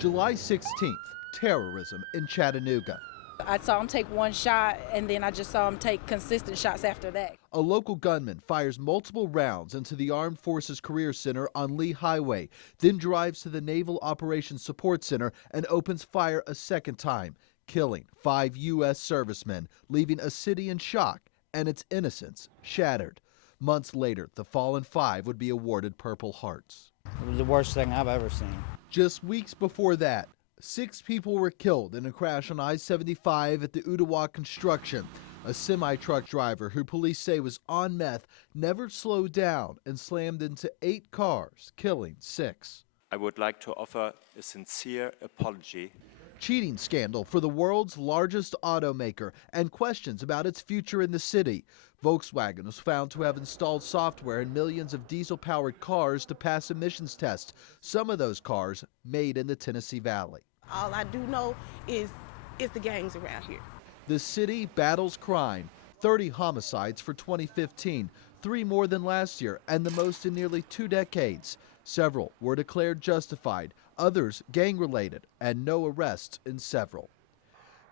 July 16th, terrorism in Chattanooga. I saw him take one shot, and then I just saw him take consistent shots after that. A local gunman fires multiple rounds into the Armed Forces Career Center on Lee Highway, then drives to the Naval Operations Support Center and opens fire a second time, killing 5 U.S. servicemen, leaving a city in shock and its innocence shattered. Months later, the fallen 5 would be awarded Purple Hearts. It was the worst thing I've ever seen. Just weeks before that, 6 people were killed in a crash on I-75 at the Ottawa construction. A semi-truck driver who police say was on meth never slowed down and slammed into 8 cars, killing 6. I would like to offer a sincere apology. Cheating scandal for the world's largest automaker and questions about its future in the city. Volkswagen was found to have installed software in millions of diesel-powered cars to pass emissions tests. Some of those cars made in the Tennessee Valley. All I do know is it's the gangs around here. The city battles crime. 30 homicides for 2015, 3 more than last year, and the most in nearly 2 decades. Several were declared justified, others gang-related, and no arrests in several.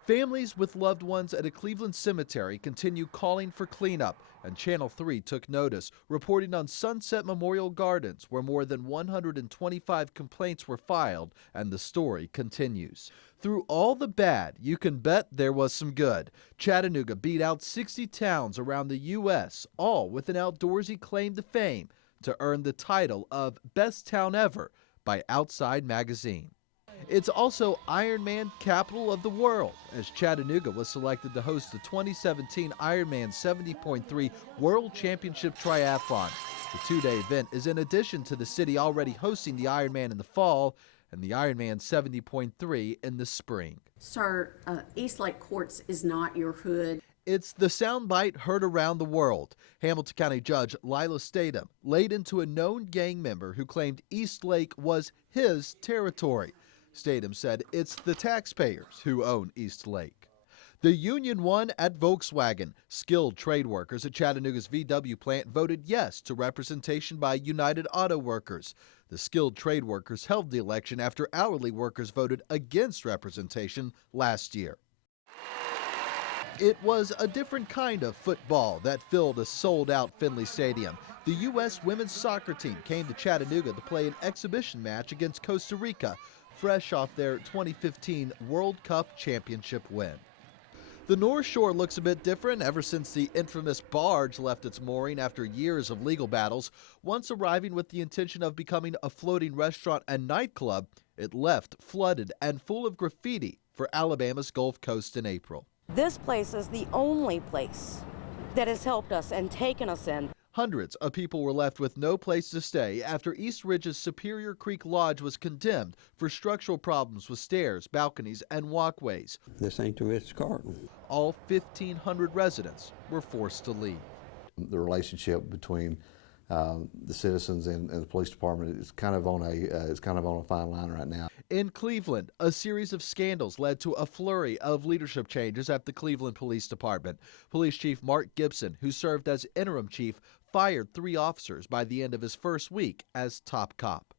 Families with loved ones at a Cleveland cemetery continue calling for cleanup, and Channel 3 took notice, reporting on Sunset Memorial Gardens, where more than 125 complaints were filed, and the story continues. Through all the bad, you can bet there was some good. Chattanooga beat out 60 towns around the U.S., all with an outdoorsy claim to fame, to earn the title of Best Town Ever by Outside Magazine. It's also Ironman Capital of the World, as Chattanooga was selected to host the 2017 Ironman 70.3 World Championship Triathlon. The 2-day event is in addition to the city already hosting the Ironman in the fall and the Ironman 70.3 in the spring. Sir, East Lake Courts is not your hood. It's the soundbite heard around the world. Hamilton County Judge Lila Statham laid into a known gang member who claimed East Lake was his territory. Statham said it's the taxpayers who own East Lake. The union won at Volkswagen. Skilled trade workers at Chattanooga's VW plant voted yes to representation by United Auto Workers. The skilled trade workers held the election after hourly workers voted against representation last year. It was a different kind of football that filled a sold-out Finley Stadium. The U.S. women's soccer team came to Chattanooga to play an exhibition match against Costa Rica, fresh off their 2015 World Cup championship win. The North Shore looks a bit different ever since the infamous barge left its mooring after years of legal battles. Once arriving with the intention of becoming a floating restaurant and nightclub, it left flooded and full of graffiti for Alabama's Gulf Coast in April. This place is the only place that has helped us and taken us in. Hundreds of people were left with no place to stay after East Ridge's Superior Creek Lodge was condemned for structural problems with stairs, balconies, and walkways. This ain't the Ritz-Carlton. All 1,500 residents were forced to leave. The relationship between the citizens and the police department is kind of on a fine line right now. In Cleveland, a series of scandals led to a flurry of leadership changes at the Cleveland Police Department. Police Chief Mark Gibson, who served as interim chief, fired 3 officers by the end of his first week as top cop.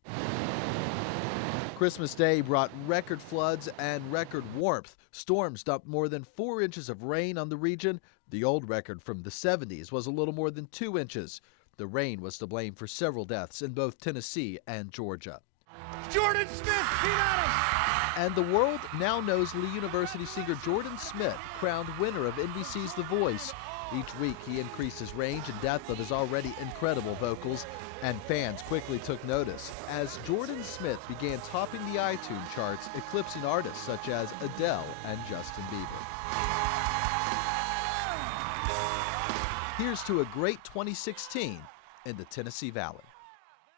Christmas Day brought record floods and record warmth. Storms dumped more than 4 inches of rain on the region. The old record from the 70s was a little more than 2 inches. The rain was to blame for several deaths in both Tennessee and Georgia. Jordan Smith, Team Adams! And the world now knows Lee University singer Jordan Smith, crowned winner of NBC's The Voice. Each week he increased his range and depth of his already incredible vocals, and fans quickly took notice as Jordan Smith began topping the iTunes charts, eclipsing artists such as Adele and Justin Bieber. Here's to a great 2016 in the Tennessee Valley.